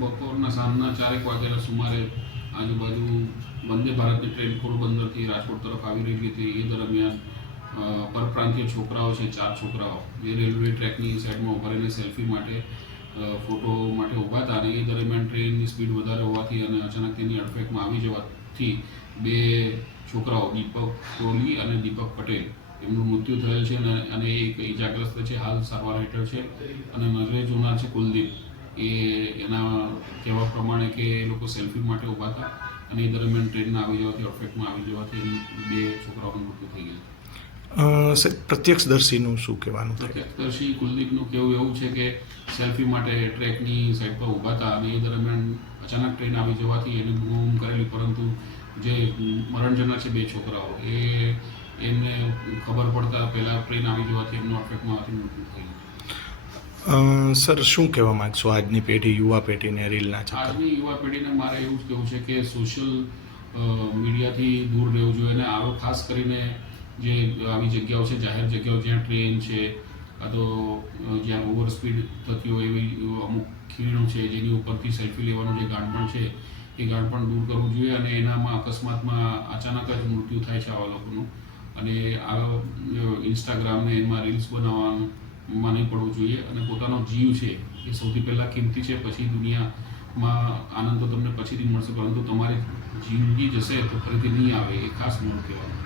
બપોરના સાંજના 4 વાગ્યાના સુમારે આજુબાજુ વંદે ભારતની ટ્રેન પોરબંદરથી રાજકોટ તરફ આવી રહી હતી. એ દરમિયાન પરપ્રાંતીય છોકરાઓ છે, 4 છોકરાઓ જે રેલવે ટ્રેકની સાઈડમાં ઊભા રહીને સેલ્ફી માટે ફોટો માટે ઊભા હતા. અને એ દરમિયાન ટ્રેનની સ્પીડ વધારે હોવાથી અને અચાનક તેની અડફેટમાં આવી જવાથી 2 છોકરાઓ દીપક કોહલી અને દીપક પટેલ એમનું મૃત્યુ થયેલ છે અને એક ઇજાગ્રસ્ત છે, હાલ સારવાર હેઠળ છે. અને નજરે જોનાર છે કુલદીપ, એના કહેવા પ્રમાણે કે એ લોકો સેલ્ફી માટે ઊભા હતા અને એ દરમિયાન ટ્રેનના આવી જવાથી અડફેટમાં આવી જવાથી 2 છોકરાઓનું મૃત્યુ થઈ ગયું. પ્રત્યક્ષદર્શીનું શું કહેવાનું? પ્રત્યક્ષદર્શી કુલદીપનું કહેવું એવું છે કે સેલ્ફી માટે ટ્રેકની સાઈડ પર ઊભા હતા અને એ દરમિયાન અચાનક ટ્રેન આવી જવાથી એને બૂમ કરેલી, પરંતુ જે મરણ જનાર છે 2 છોકરાઓ એમને ખબર પડતા પહેલાં ટ્રેન આવી જવાથી એમનું અડફેટમાં આવવાથી મૃત્યુ થઈ ગયું. સર, શું કહેવા માગશો આજની પેઢી, યુવા પેઢીને રીલના આજની યુવા પેઢીને મારે એવું જ કહેવું છે કે સોશિયલ મીડિયાથી દૂર રહેવું જોઈએ અને આવો ખાસ કરીને જે આવી જગ્યાઓ છે, જાહેર જગ્યાઓ જ્યાં ટ્રેન છે કાં તો જ્યાં ઓવર સ્પીડ થતી હોય એવી અમુક ખીણો છે જેની ઉપરથી સેલ્ફી લેવાનું જે ગાંડપણ છે એ ગાંડપણ દૂર કરવું જોઈએ. અને એનામાં અકસ્માતમાં અચાનક જ મૃત્યુ થાય છે આવા લોકોનું. અને આ ઇન્સ્ટાગ્રામને એમાં રીલ્સ બનાવવામાં નહીં પડવું જોઈએ. અને પોતાનો જીવ છે એ સૌથી પહેલાં કિંમતી છે. પછી દુનિયામાં આનંદ તો તમને પછીથી મળશે, પરંતુ તમારી જિંદગી જશે તો ફરીથી નહીં આવે, એ ખાસ મોડું કહેવાનું.